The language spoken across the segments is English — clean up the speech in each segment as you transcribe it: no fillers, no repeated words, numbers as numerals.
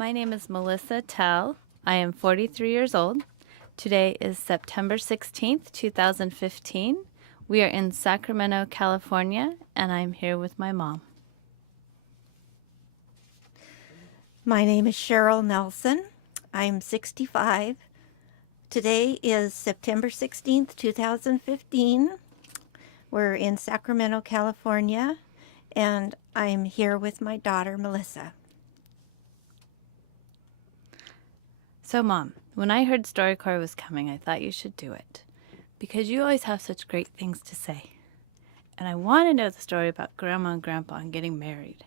My name is Melissa Tell. I am 43 years old. Today is September 16th, 2015. We are in Sacramento, California, and I'm here with my mom. My name is Cheryl Nelson. I'm 65. Today is September 16th, 2015. We're in Sacramento, California, and I'm here with my daughter, Melissa. So, Mom, when I heard StoryCorps was coming, I thought you should do it because you always have such great things to say. And I want to know the story about Grandma and Grandpa and getting married.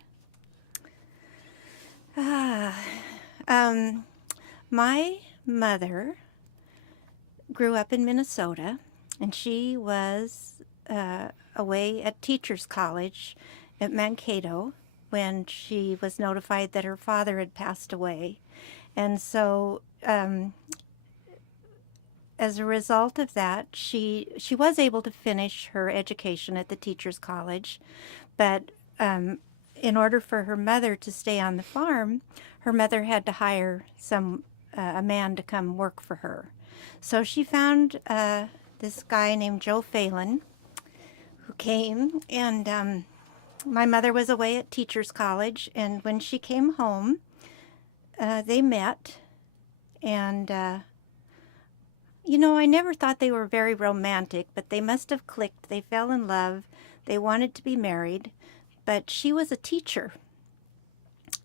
My mother grew up in Minnesota, and she was away at Teachers College at Mankato when she was notified that her father had passed away. And so as a result of that, she was able to finish her education at the Teachers College, but in order for her mother to stay on the farm, her mother had to hire a man to come work for her. So she found this guy named Joe Phelan, who came, and my mother was away at Teachers College, and when she came home, they met, and I never thought they were very romantic, but they must have clicked. They fell in love. They wanted to be married, but she was a teacher,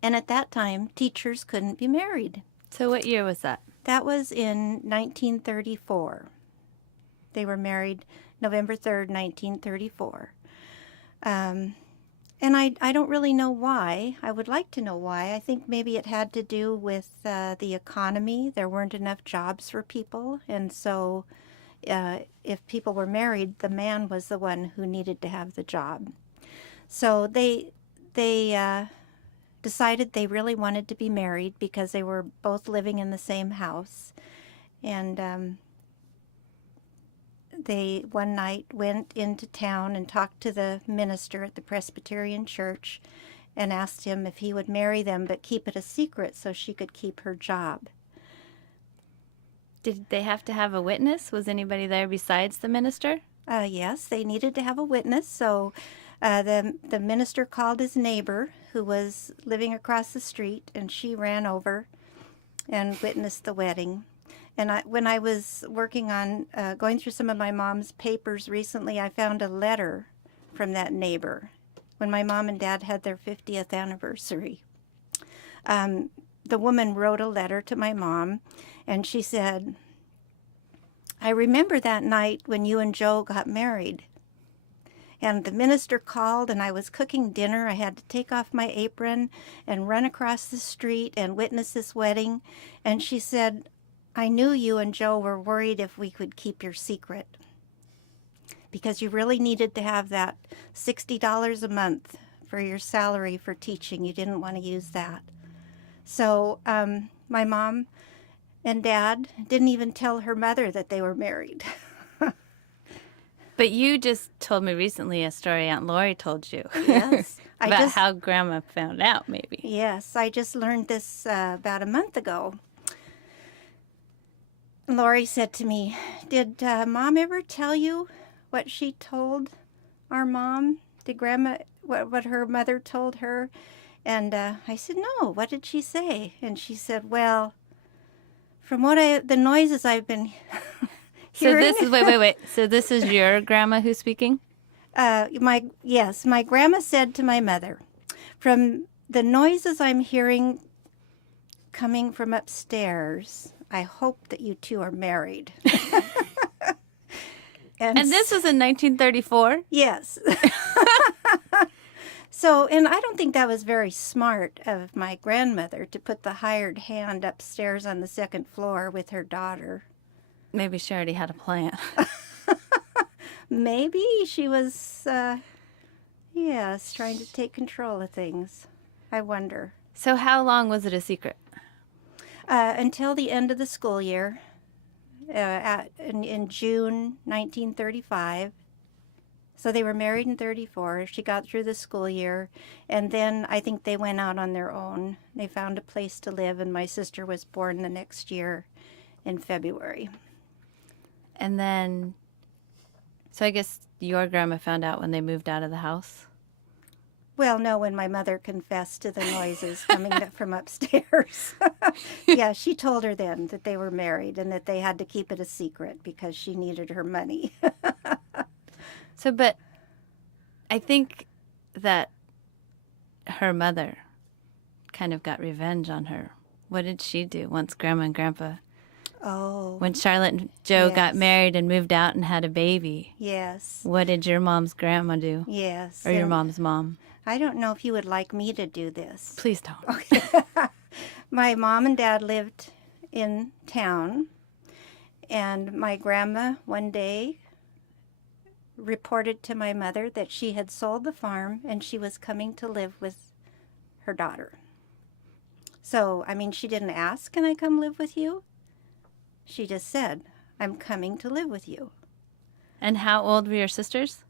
and at that time, teachers couldn't be married. So what year was that? That was in 1934. They were married November 3rd, 1934. And I don't really know why. I would like to know why. I think maybe it had to do with the economy. There weren't enough jobs for people. And so if people were married, the man was the one who needed to have the job. So they decided they really wanted to be married because they were both living in the same house. And they one night went into town and talked to the minister at the Presbyterian church and asked him if he would marry them but keep it a secret so she could keep her job. Did they have to have a witness? Was anybody there besides the minister? Yes, they needed to have a witness, so the minister called his neighbor who was living across the street, and she ran over and witnessed the wedding. And when I was working on going through some of my mom's papers recently, I found a letter from that neighbor when my mom and dad had their 50th anniversary. The woman wrote a letter to my mom, and she said, "I remember that night when you and Joe got married. And the minister called, and I was cooking dinner. I had to take off my apron and run across the street and witness this wedding. And she said, I knew you and Joe were worried if we could keep your secret because you really needed to have that $60 a month for your salary for teaching. You didn't want to use that." So my mom and dad didn't even tell her mother that they were married. But you just told me recently a story Aunt Lori told you. Yes. About how Grandma found out, maybe. Yes, I just learned this about a month ago. Lori said to me, "Did Mom ever tell you what she told our mom? Did Grandma, what her mother told her?" And I said, "No, what did she say?" And she said, "Well, from the noises I've been hearing." So this is, wait. So this is your grandma who's speaking? Yes, my grandma said to my mother, "From the noises I'm hearing coming from upstairs, I hope that you two are married." And this was in 1934? Yes. So, and I don't think that was very smart of my grandmother to put the hired hand upstairs on the second floor with her daughter. Maybe she already had a plan. Maybe she was, trying to take control of things. I wonder. So how long was it a secret? Until the end of the school year, in June 1935. So they were married in 34. She got through the school year, and then I think they went out on their own. They found a place to live, and my sister was born the next year in February. And then, so I guess your grandma found out when they moved out of the house? Well, no, when my mother confessed to the noises coming from upstairs. Yeah, she told her then that they were married and that they had to keep it a secret because she needed her money. So, but I think that her mother kind of got revenge on her. What did she do once Grandma and Grandpa, Oh, when Charlotte and Joe got yes. married and moved out and had a baby? yes, What did your mom's grandma do? yes. Or your And mom's mom? I don't know if you would like me to do this. Please don't. Okay. My mom and dad lived in town, and my grandma one day reported to my mother that she had sold the farm and she was coming to live with her daughter. So, I mean, she didn't ask, "Can I come live with you?" She just said, "I'm coming to live with you." And how old were your sisters?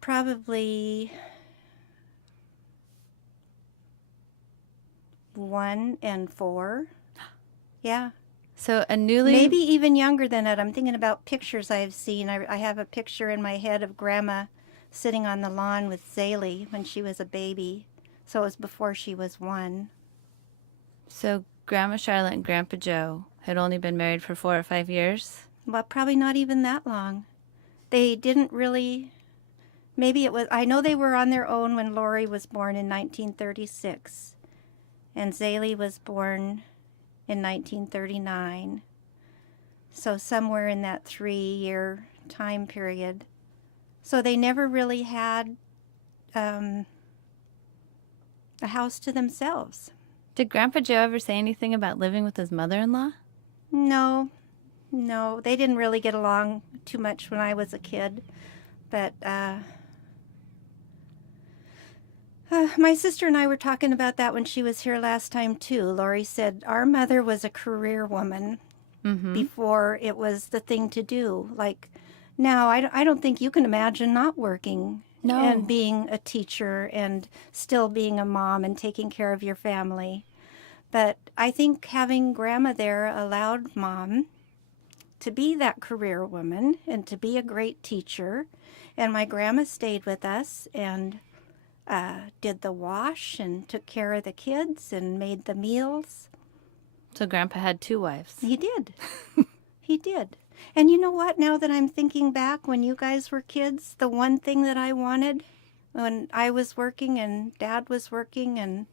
Probably 1 and 4. Yeah. So a newly... Maybe even younger than that. I'm thinking about pictures I've seen. I have a picture in my head of Grandma sitting on the lawn with Zaylee when she was a baby. So it was before she was 1. So Grandma Charlotte and Grandpa Joe had only been married for 4 or 5 years? Well, probably not even that long. They didn't really... Maybe it was... I know they were on their own when Lori was born in 1936. And Zaylee was born in 1939. So somewhere in that 3-year time period. So they never really had a house to themselves. Did Grandpa Joe ever say anything about living with his mother-in-law? No, they didn't really get along too much when I was a kid. But my sister and I were talking about that when she was here last time, too. Lori said our mother was a career woman before it was the thing to do. Like, now, I don't think you can imagine not working and being a teacher and still being a mom and taking care of your family. But I think having Grandma there allowed Mom to be that career woman and to be a great teacher. And my grandma stayed with us and did the wash and took care of the kids and made the meals. So Grandpa had 2 wives. He did. He did. And you know what? Now that I'm thinking back, when you guys were kids, the one thing that I wanted when I was working and Dad was working, and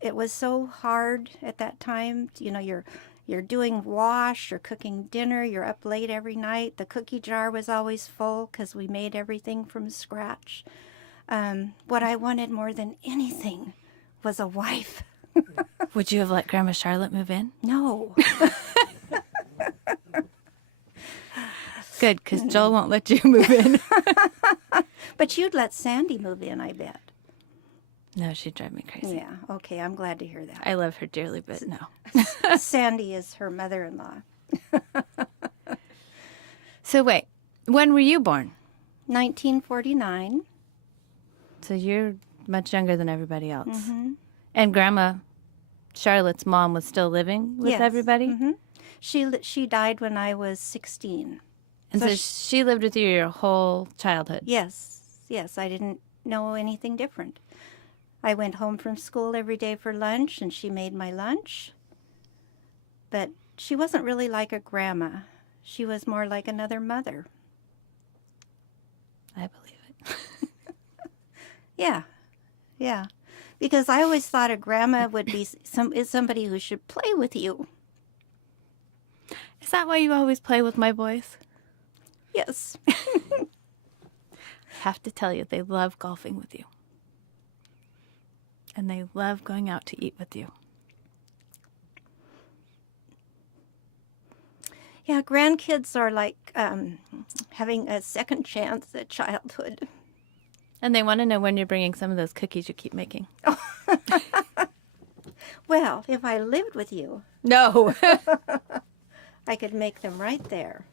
it was so hard at that time. You know, you're doing wash, you're cooking dinner, you're up late every night. The cookie jar was always full because we made everything from scratch. What I wanted more than anything was a wife. Would you have let Grandma Charlotte move in? No. Good, because Joel won't let you move in. But you'd let Sandy move in, I bet. No, she'd drive me crazy. Yeah, okay, I'm glad to hear that. I love her dearly, but no. Sandy is her mother-in-law. So wait, when were you born? 1949. So you're much younger than everybody else. And Grandma Charlotte's mom was still living with Yes. everybody? She died when I was 16. And So so she lived with you your whole childhood? Yes, I didn't know anything different. I went home from school every day for lunch, and she made my lunch. But she wasn't really like a grandma. She was more like another mother. I believe it. Yeah. Because I always thought a grandma would be somebody who should play with you. Is that why you always play with my boys? Yes. Have to tell you, they love golfing with you. And they love going out to eat with you. Yeah, grandkids are like having a second chance at childhood. And they want to know when you're bringing some of those cookies you keep making. Well, if I lived with you, No. I could make them right there.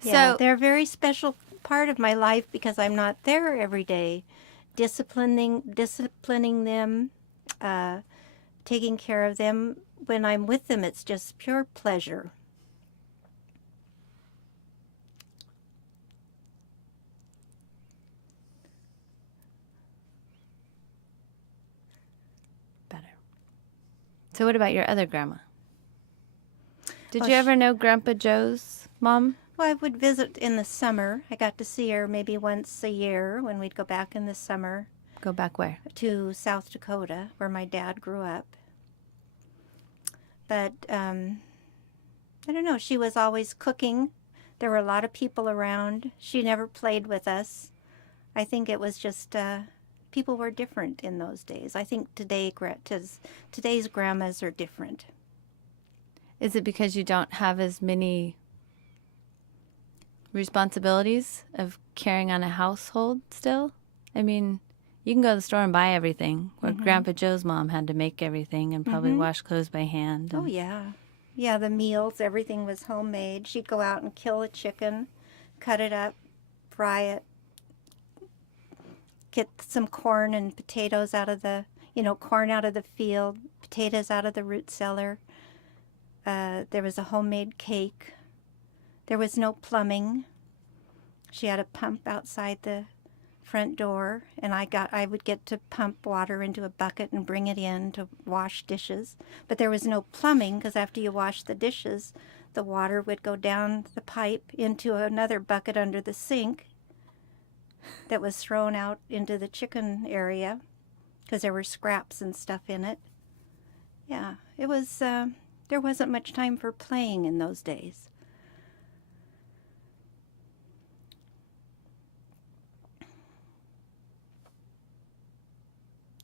So Yeah, they're a very special part of my life because I'm not there every day. Disciplining them, uh, taking care of them. When I'm with them, it's just pure pleasure. better. So what about your other grandma? Did Well, you ever know Grandpa Joe's mom? Well, I would visit in the summer. I got to see her maybe once a year when we'd go back in the summer Go back where? to South Dakota, where my dad grew up. But I don't know, she was always cooking. There were a lot of people around. She never played with us. I think it was just people were different in those days. I think today's grandmas are different. Is it because you don't have as many responsibilities of carrying on a household still? I mean, you can go to the store and buy everything, where Grandpa Joe's mom had to make everything and probably wash clothes by hand. Oh, yeah. Yeah, the meals, everything was homemade. She'd go out and kill a chicken, cut it up, fry it, get some corn and potatoes out of the, corn out of the field, potatoes out of the root cellar. There was a homemade cake. There was no plumbing. She had a pump outside the front door, and I would get to pump water into a bucket and bring it in to wash dishes. But there was no plumbing because after you wash the dishes, the water would go down the pipe into another bucket under the sink that was thrown out into the chicken area because there were scraps and stuff in it. Yeah, it was, there wasn't much time for playing in those days.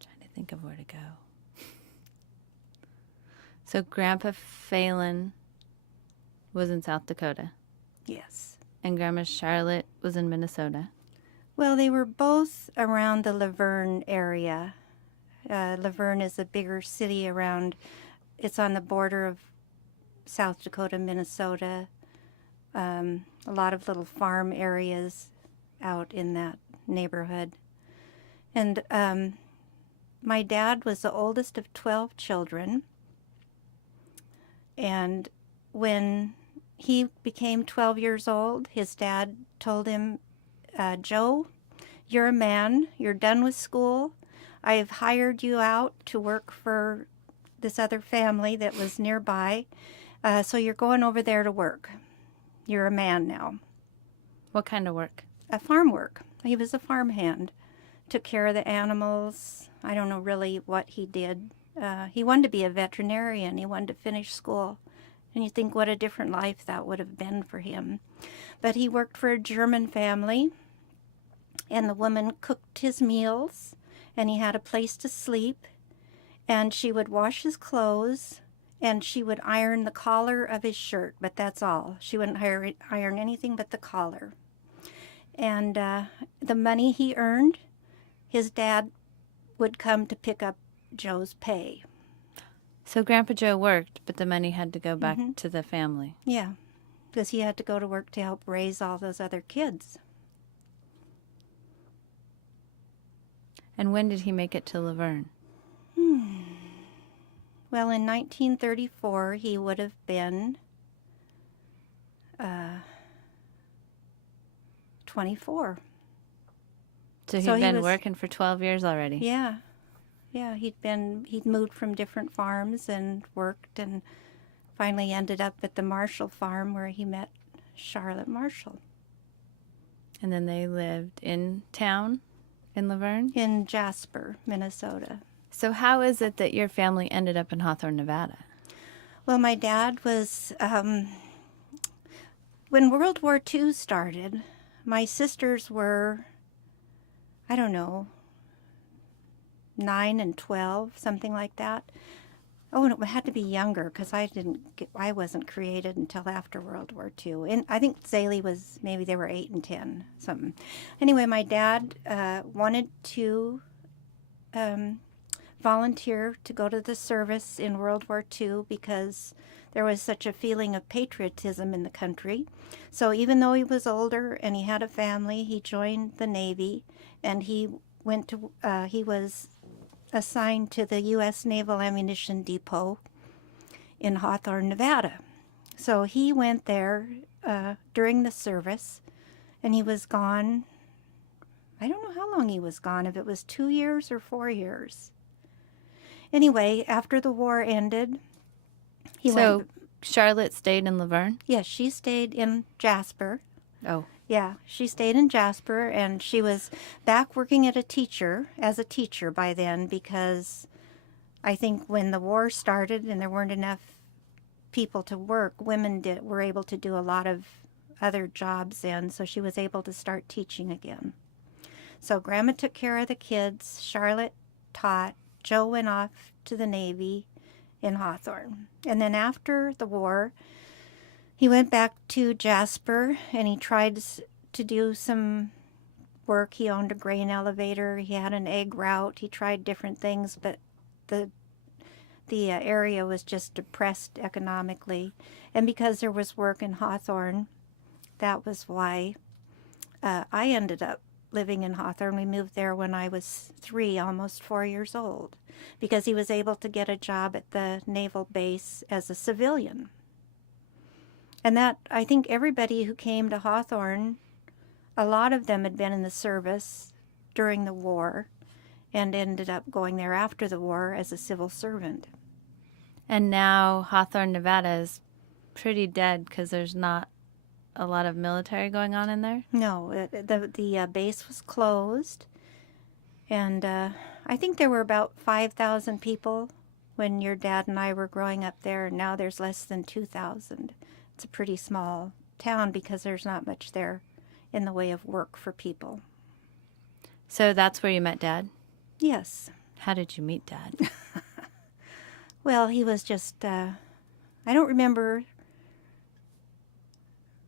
Trying to think of where to go. So Grandpa Phelan was in South Dakota, Yes. and Grandma Charlotte was in Minnesota. Well, they were both around the Laverne area. Laverne is a bigger city around, it's on the border of South Dakota, Minnesota. A lot of little farm areas out in that neighborhood. And my dad was the oldest of 12 children. And when he became 12 years old, his dad told him, Joe, you're a man. You're done with school. I've hired you out to work for this other family that was nearby. So you're going over there to work. You're a man now. What kind of work? Farm work. He was a farmhand. Took care of the animals. I don't know really what he did. He wanted to be a veterinarian. He wanted to finish school. And you think what a different life that would have been for him. But he worked for a German family, and the woman cooked his meals, and he had a place to sleep, and she would wash his clothes, and she would iron the collar of his shirt, but that's all. She wouldn't iron anything but the collar. And the money he earned, his dad would come to pick up Joe's pay. So Grandpa Joe worked, but the money had to go back to the family. Yeah, because he had to go to work to help raise all those other kids. And when did he make it to Laverne? Well, in 1934, he would have been 24. So he'd So he been was- working for 12 years already. Yeah. Yeah, he'd moved from different farms and worked and finally ended up at the Marshall farm where he met Charlotte Marshall And then they lived in town in Laverne. in Jasper, Minnesota. So how is it that your family ended up in Hawthorne, Nevada? Well, my dad was, when World War II started, my sisters were, I don't know, 9 and 12, something like that. Oh, and it had to be younger because I wasn't created until after World War II. And I think Zaley was, maybe they were 8 and 10, something. Anyway, my dad wanted to volunteer to go to the service in World War II because there was such a feeling of patriotism in the country. So even though he was older and he had a family, he joined the Navy, and he was assigned to the U.S. Naval Ammunition Depot in Hawthorne, Nevada. So he went there during the service, and he was gone. I don't know how long he was gone, if it was 2 years or 4 years. Anyway, after the war ended, So Charlotte stayed in Laverne? Yes, she stayed in Jasper. Oh. Yeah, she stayed in Jasper, and she was back working as a teacher by then, because I think when the war started and there weren't enough people to work, women were able to do a lot of other jobs then, so she was able to start teaching again. So Grandma took care of the kids, Charlotte taught, Joe went off to the Navy in Hawthorne. And then after the war, he went back to Jasper, and he tried to do some work. He owned a grain elevator. He had an egg route. He tried different things, but the area was just depressed economically. And because there was work in Hawthorne, that was why I ended up living in Hawthorne. We moved there when I was 3, almost 4 years old, because he was able to get a job at the naval base as a civilian. And that, I think everybody who came to Hawthorne, a lot of them had been in the service during the war and ended up going there after the war as a civil servant. And now Hawthorne, Nevada is pretty dead because there's not a lot of military going on in there? No, the base was closed, and I think there were about 5,000 people when your dad and I were growing up there, and now there's less than 2,000. It's a pretty small town because there's not much there in the way of work for people. So that's where you met Dad? Yes. How did you meet Dad? Well, he was just, I don't remember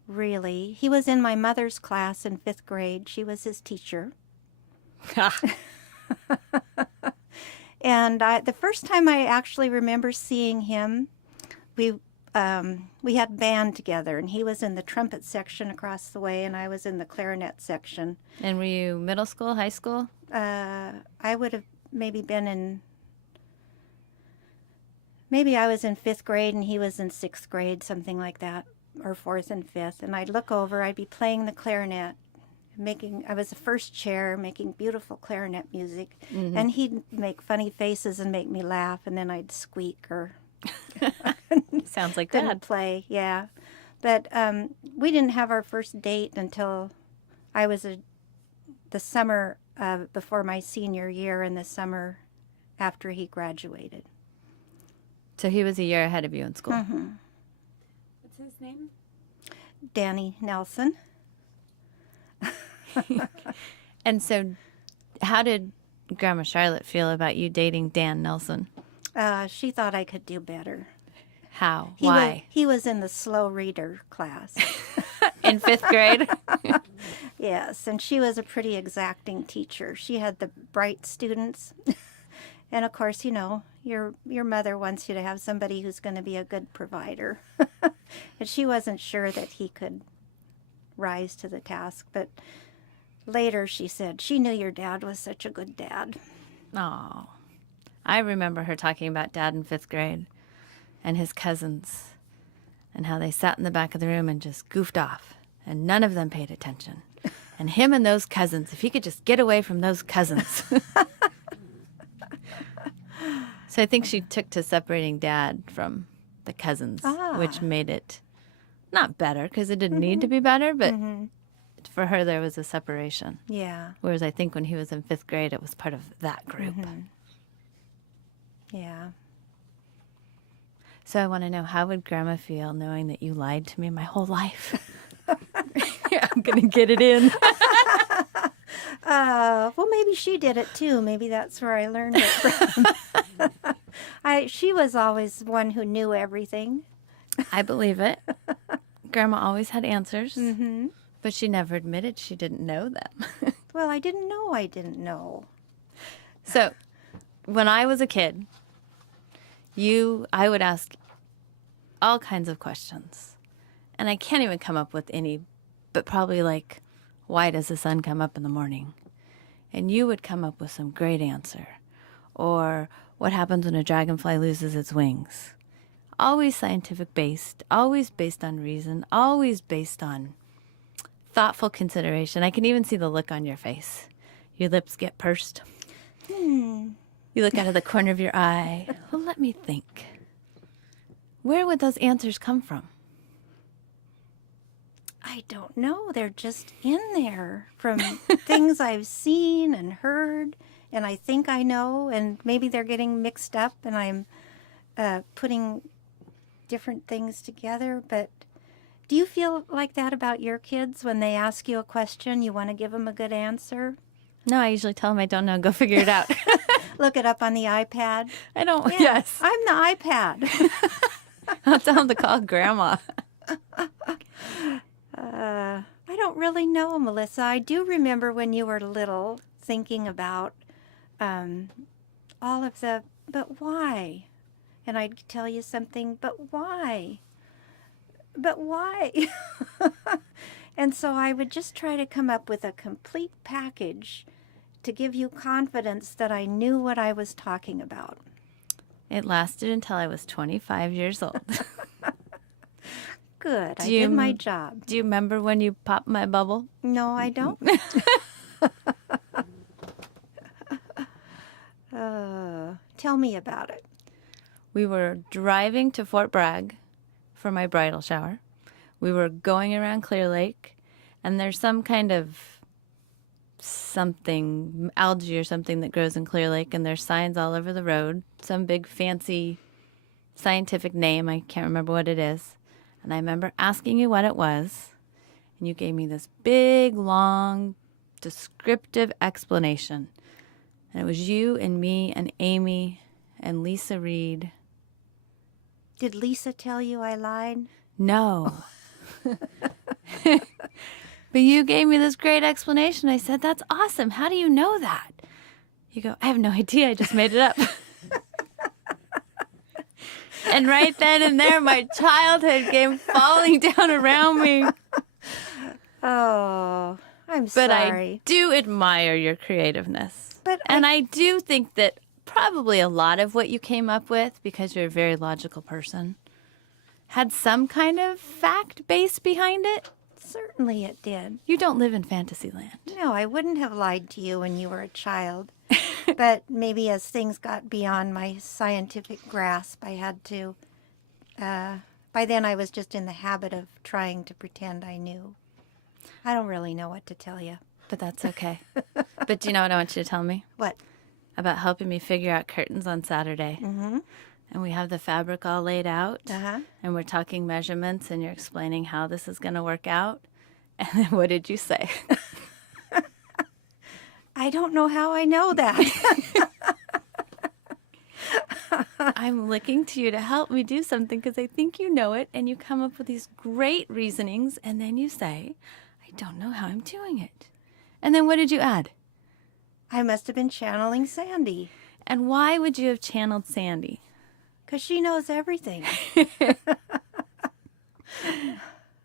really. He was in my mother's class in 5th grade. She was his teacher. And the first time I actually remember seeing him, we had band together, and he was in the trumpet section across the way, and I was in the clarinet section. And were you middle school, high school? I would have maybe maybe I was in 5th grade and he was in 6th grade, something like that, or 4th and 5th. And I'd look over, I'd be playing the clarinet, I was the first chair, making beautiful clarinet music. Mm-hmm. And he'd make funny faces and make me laugh, and then I'd squeak or... Sounds like didn't Dad. Play, yeah. But we didn't have our first date until I was the summer before my senior year, and the summer after he graduated. So he was a year ahead of you in school. Mm-hmm. What's his name? Danny Nelson. And so how did Grandma Charlotte feel about you dating Dan Nelson? She thought I could do better. How? Why? He was in the slow reader class. In 5th grade? Yes, and she was a pretty exacting teacher. She had the bright students. And of course, your mother wants you to have somebody who's going to be a good provider. And she wasn't sure that he could rise to the task. But later she said she knew your dad was such a good dad. Oh, I remember her talking about Dad in 5th grade and his cousins and how they sat in the back of the room and just goofed off, and none of them paid attention. And him and those cousins, if he could just get away from those cousins. So I think she took to separating Dad from the cousins, which made it not better, because it didn't need to be better, but for her there was a separation. Yeah. Whereas I think when he was in 5th grade, it was part of that group. Yeah. So I want to know, how would Grandma feel knowing that you lied to me my whole life? Yeah, I'm going to get it in. Well, maybe she did it too. Maybe that's where I learned it from. She was always one who knew everything. I believe it. Grandma always had answers, but she never admitted she didn't know them. Well, I didn't know. So when I was a kid, I would ask all kinds of questions. And I can't even come up with any, but probably like, why does the sun come up in the morning? And you would come up with some great answer. Or what happens when a dragonfly loses its wings? Always scientific based, always based on reason, always based on thoughtful consideration. I can even see the look on your face. Your lips get pursed. You look out of the corner of your eye. Well, let me think. Where would those answers come from? I don't know. They're just in there from things I've seen and heard, and I think I know, and maybe they're getting mixed up, and I'm putting different things together. But do you feel like that about your kids when they ask you a question, you want to give them a good answer? No, I usually tell them I don't know. Go figure it out. Look it up on the iPad. I don't. Yeah, Yes. I'm the iPad. I'll tell them to call Grandma. I don't really know, Melissa. I do remember when you were little thinking about all of the, but why? And I'd tell you something, but why? But why? And so I would just try to come up with a complete package to give you confidence that I knew what I was talking about. It lasted until I was 25 years old. Good. I did my job. Do you remember when you popped my bubble? No, I don't. Tell me about it. We were driving to Fort Bragg for my bridal shower. We were going around Clear Lake, and there's some kind of something, algae or something that grows in Clear Lake, and there's signs all over the road, some big fancy scientific name. I can't remember what it is. And I remember asking you what it was, and you gave me this big, long, descriptive explanation. And it was you and me and Amy and Lisa Reed. Did Lisa tell you I lied? No. But you gave me this great explanation. I said, that's awesome. How do you know that? You go, I have no idea. I just made it up. And right then and there, my childhood came falling down around me. Oh, I'm But sorry. I do admire your creativeness. And I do think that probably a lot of what you came up with, because you're a very logical person, had some kind of fact base behind it. Certainly it did. You don't live in fantasy land. No, I wouldn't have lied to you when you were a child. But maybe as things got beyond my scientific grasp, I had to... by then I was just in the habit of trying to pretend I knew. I don't really know what to tell you. But that's okay. But do you know what I want you to tell me? What? About helping me figure out curtains on Saturday. Mm-hmm. And we have the fabric all laid out. Uh-huh. And we're talking measurements, and you're explaining how this is going to work out. And then what did you say? I don't know how I know that. I'm looking to you to help me do something because I think you know it, and you come up with these great reasonings, and then you say, I don't know how I'm doing it. And then what did you add? I must have been channeling Sandy. And why would you have channeled Sandy? Because she knows everything.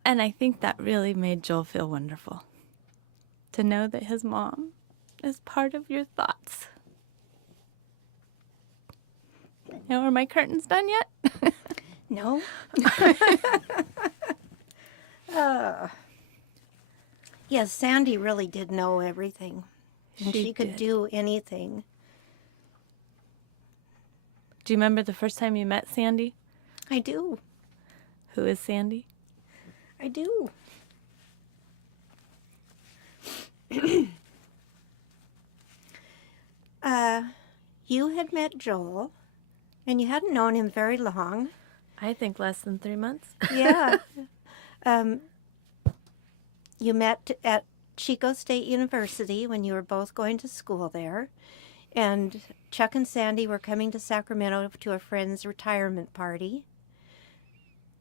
And I think that really made Joel feel wonderful. To know that his mom is part of your thoughts. Now, are my curtains done yet? No? Yes, Sandy really did know everything. And she could do anything. Do you remember the first time you met Sandy? I do. Who is Sandy? I do. You had met Joel, and you hadn't known him very long. I think less than 3 months. Yeah. You met at Chico State University when you were both going to school there. And Chuck and Sandy were coming to Sacramento to a friend's retirement party.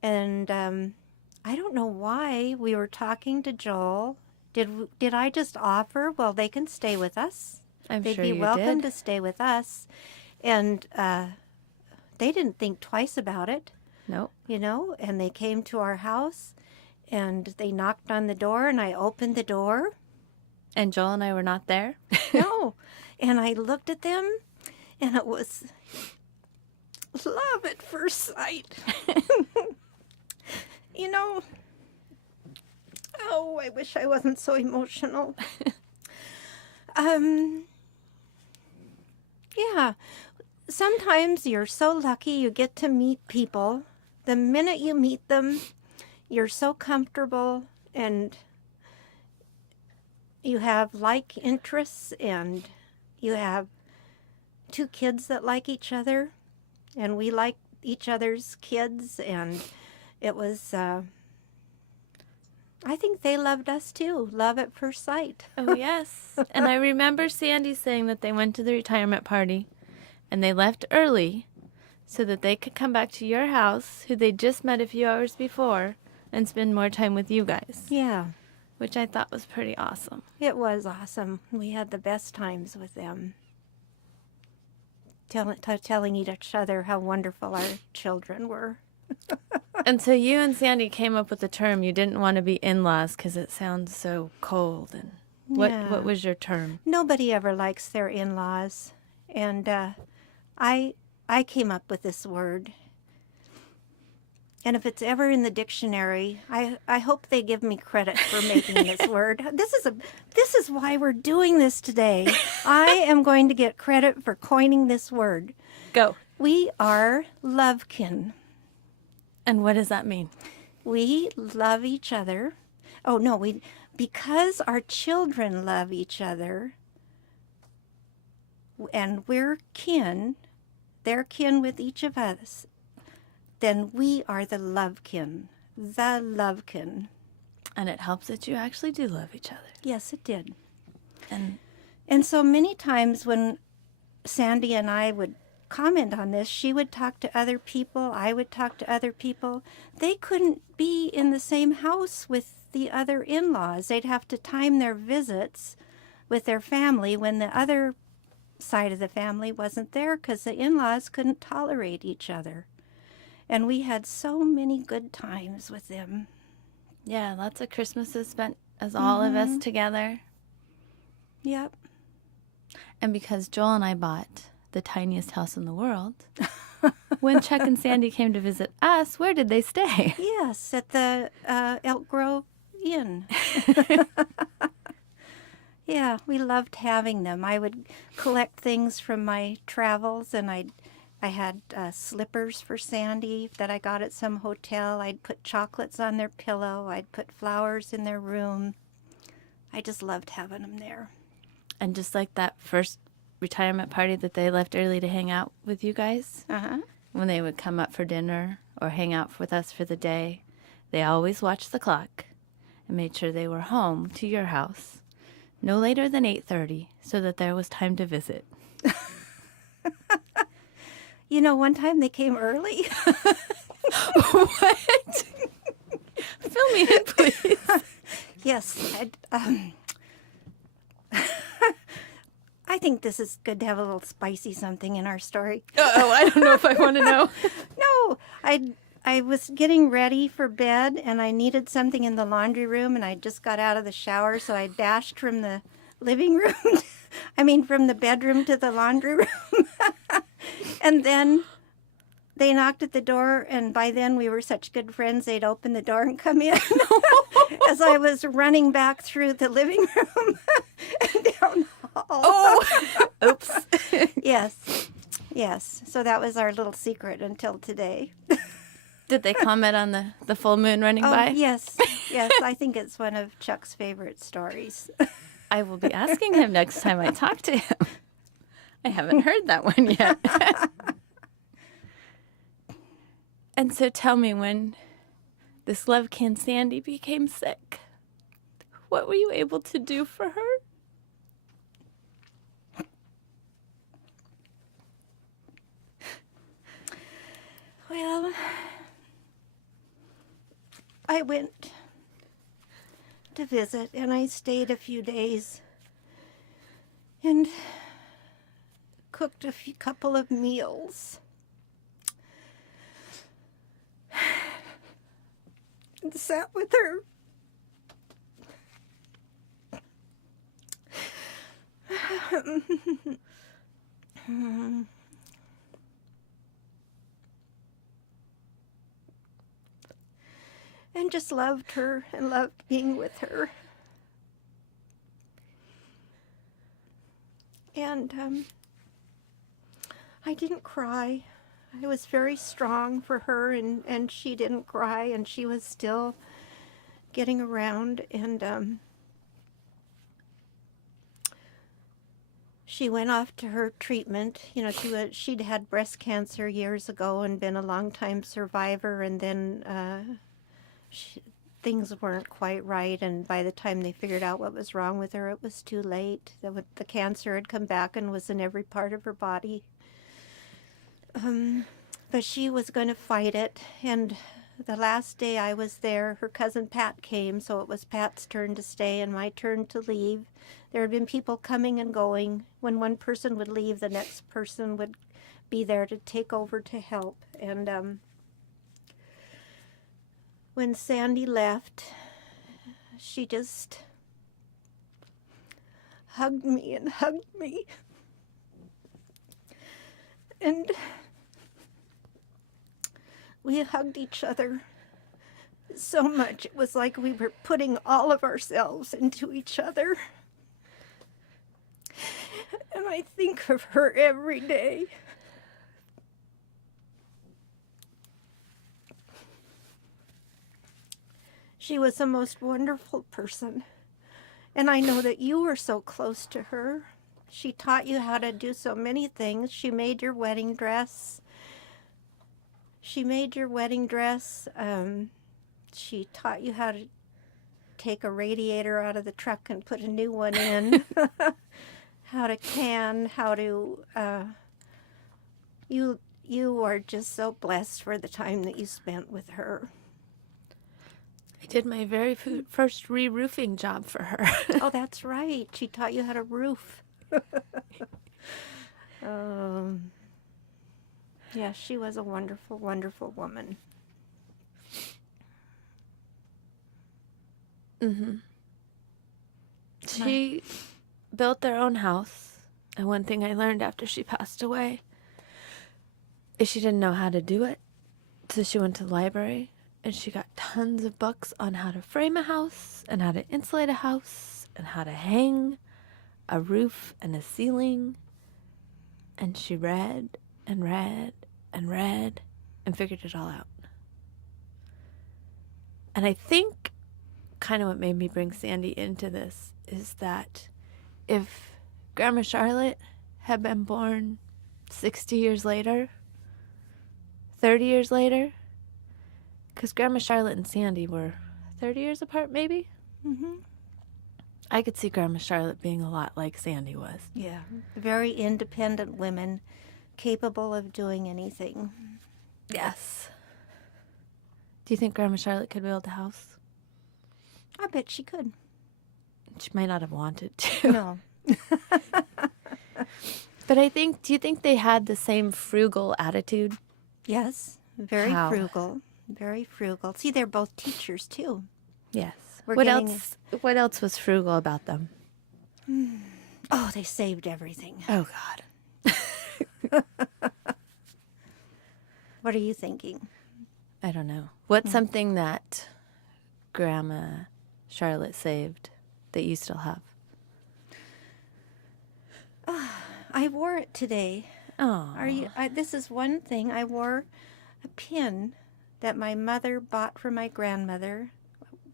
And I don't know why we were talking to Joel. Did I just offer, well, they can stay with us? I'm They'd sure be you welcome did. to stay with us. And they didn't think twice about it. Nope. you know, and they came to our house and they knocked on the door and I opened the door. And Joel and I were not there? No. And I looked at them and it was love at first sight. You know, oh, I wish I wasn't so emotional. Yeah, sometimes you're so lucky you get to meet people. The minute you meet them, you're so comfortable and you have like interests and you have two kids that like each other and we like each other's kids, and it was, I think they loved us too. Love at first sight. Oh, yes. And I remember Sandy saying that they went to the retirement party and they left early so that they could come back to your house, who they just met a few hours before, and spend more time with you guys. Yeah, Which I thought was pretty awesome. it was awesome. We had the best times with them. Telling each other how wonderful our children were. And so you and Sandy came up with the term, you didn't want to be in-laws because it sounds so cold. And Yeah. what was your term? Nobody ever likes their in-laws. And I came up with this word. And if it's ever in the dictionary, I hope they give me credit for making this word. This is why we're doing this today. I am going to get credit for coining this word. Go. We are lovekin. And what does that mean? We love each other. Oh no, because our children love each other and we're kin, they're kin with each of us, then we are the lovekin. The lovekin. And it helps that you actually do love each other. Yes, it did. And so many times when Sandy and I would comment on this, she would talk to other people, I would talk to other people. They couldn't be in the same house with the other in-laws. They'd have to time their visits with their family when the other side of the family wasn't there because the in-laws couldn't tolerate each other. And we had so many good times with them. yeah, lots of Christmases spent as all of us together. Yep. And because Joel and I bought the tiniest house in the world, when Chuck and Sandy came to visit us, where did they stay? Yes, at the Elk Grove Inn. Yeah, we loved having them. I would collect things from my travels, and I had slippers for Sandy that I got at some hotel. I'd put chocolates on their pillow. I'd put flowers in their room. I just loved having them there. And just like that first retirement party that they left early to hang out with you guys, when they would come up for dinner or hang out with us for the day, they always watched the clock and made sure they were home to your house no later than 8:30 so that there was time to visit. You know, one time they came early. What? Fill me in, please. Yes. I think this is good to have a little spicy something in our story. Oh, I don't know if I want to know. No, I was getting ready for bed and I needed something in the laundry room and I just got out of the shower, so I dashed from the living room, from the bedroom to the laundry room. And then they knocked at the door, and by then we were such good friends, they'd open the door and come in as I was running back through the living room and down the hall. Oh, oops. Yes. So that was our little secret until today. Did they comment on the full moon running Oh, by? yes. I think it's one of Chuck's favorite stories. I will be asking him next time I talk to him. I haven't heard that one yet. And so tell me, when this lovekin Sandy became sick, what were you able to do for her? Well, I went to visit and I stayed a few days and cooked a couple of meals. and sat with her. And just loved her and loved being with her. And I didn't cry. I was very strong for her, and she didn't cry, and she was still getting around. And she went off to her treatment. You know, she'd had breast cancer years ago and been a long-time survivor, and then things weren't quite right, and by the time they figured out what was wrong with her, it was too late. The cancer had come back and was in every part of her body. But she was going to fight it, and the last day I was there, her cousin Pat came, so it was Pat's turn to stay and my turn to leave. There had been people coming and going. When one person would leave, the next person would be there to take over to help. And when Sandy left, she just hugged me and hugged me. And we hugged each other so much. It was like we were putting all of ourselves into each other. And I think of her every day. She was the most wonderful person. And I know that you were so close to her. She taught you how to do so many things. She made your wedding dress. She taught you how to take a radiator out of the truck and put a new one in. How to can, how to... You are just so blessed for the time that you spent with her. I did my very first re-roofing job for her. Oh, that's right. She taught you how to roof. Yeah, she was a wonderful, wonderful woman. Mm-hmm. She built their own house, and one thing I learned after she passed away is she didn't know how to do it, so she went to the library, and she got tons of books on how to frame a house, and how to insulate a house, and how to hang a roof and a ceiling, and she read and read and read and figured it all out. And I think kind of what made me bring Sandy into this is that if Grandma Charlotte had been born 60 years later, 30 years later, because Grandma Charlotte and Sandy were 30 years apart, maybe? Mm-hmm. I could see Grandma Charlotte being a lot like Sandy was. Yeah, very independent women, capable of doing anything. Yes. Do you think Grandma Charlotte could build a house? I bet she could. She might not have wanted to. No. But do you think they had the same frugal attitude? Yes, very How? frugal. Very frugal. See, they're both teachers, too. Yes. We're What getting else? What else was frugal about them? Oh, they saved everything. Oh God. What are you thinking? I don't know. What's something that Grandma Charlotte saved that you still have? I wore it today. Oh. This is one thing. I wore a pin that my mother bought for my grandmother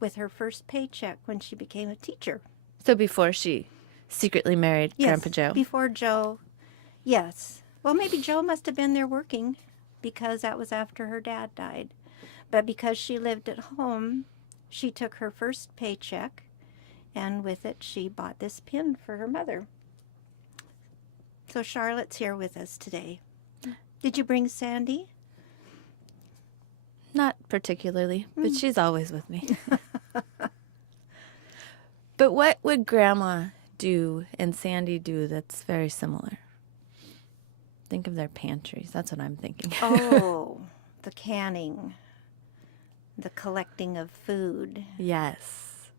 with her first paycheck when she became a teacher. So before she secretly married Grandpa Joe? Before Joe. Yes. Well, maybe Joe must have been there working because that was after her dad died. But because she lived at home, she took her first paycheck, and with it she bought this pin for her mother. So Charlotte's here with us today. Did you bring Sandy? Not particularly, but she's always with me. But what would Grandma do and Sandy do that's very similar? Think of their pantries. That's what I'm thinking. Oh, the canning. The collecting of food. Yes.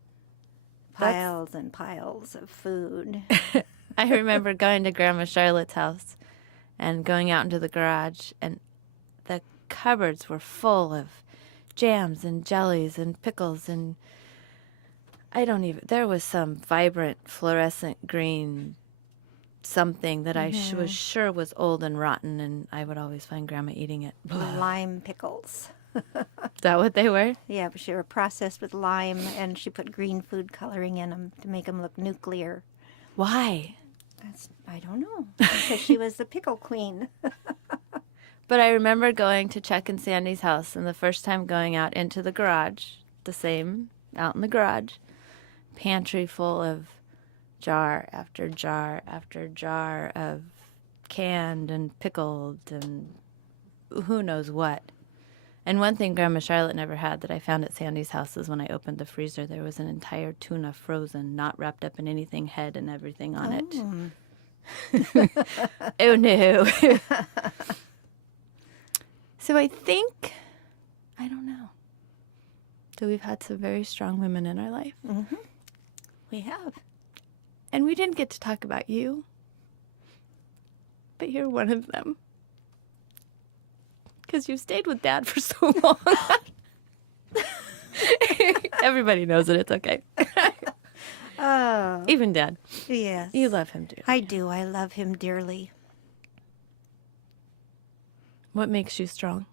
Piles and piles of food. I remember going to Grandma Charlotte's house and going out into the garage, and the cupboards were full of jams and jellies and pickles, and there was some vibrant fluorescent green something that I was sure was old and rotten, and I would always find Grandma eating it. Lime pickles. Is that what they were? Yeah, but they were processed with lime, and she put green food coloring in them to make them look nuclear. Why? I don't know. Because she was the pickle queen. But I remember going to Chuck and Sandy's house, and the first time going out into the garage, the same, out in the garage, pantry full of jar after jar after jar of canned and pickled and who knows what. And one thing Grandma Charlotte never had that I found at Sandy's house is when I opened the freezer, there was an entire tuna frozen, not wrapped up in anything, head and everything on it. Oh, no. So I don't know. So we've had some very strong women in our life. Mm-hmm. We have. And we didn't get to talk about you, but you're one of them. Because you stayed with Dad for so long. Everybody knows it. It's okay. Oh. Even Dad. Yes. You love him, too. I do. I love him dearly. What makes you strong?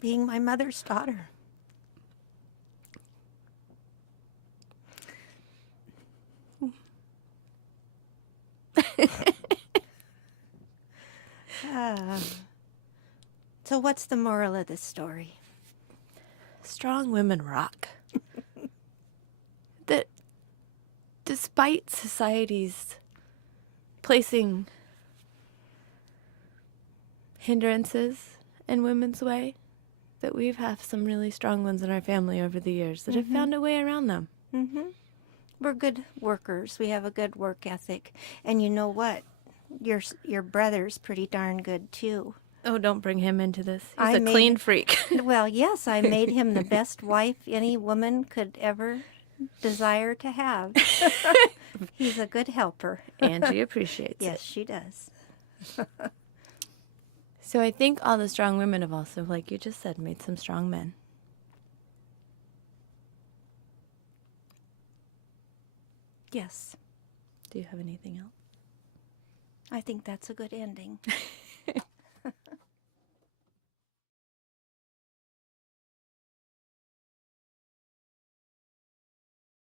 Being my mother's daughter. So what's the moral of this story? Strong women rock. That despite society's placing hindrances in women's way, that we've had some really strong ones in our family over the years that have found a way around them. Mm-hmm. We're good workers. We have a good work ethic. And you know what? Your brother's pretty darn good, too. Oh, don't bring him into this. He's I a made- clean freak. Well, yes, I made him the best wife any woman could ever desire to have. He's a good helper. Angie appreciates Yes, it. she does. So I think all the strong women have also, like you just said, made some strong men. Yes, Do you have anything else? I think that's a good ending.